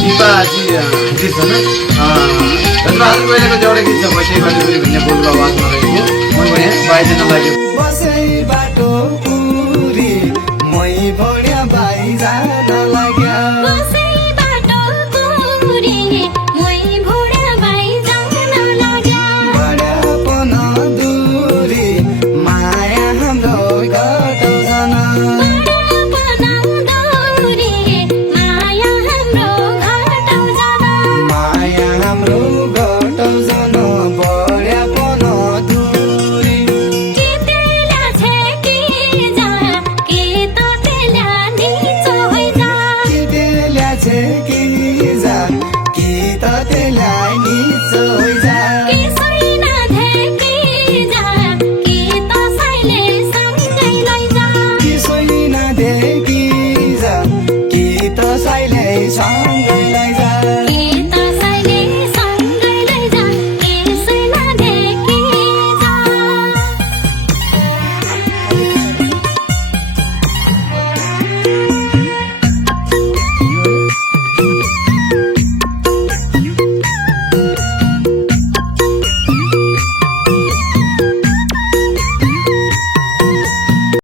दिपाजी गीत छ न धन्यवाद पहिलेको एउटा गीत छ बसै बाटो पुरी भन्ने बोलको आवाजमा रहेको मैले यहाँ बाइदिन लाग्यो बसै बाटो पुरी मै भोड्या बाई जान लाग्यो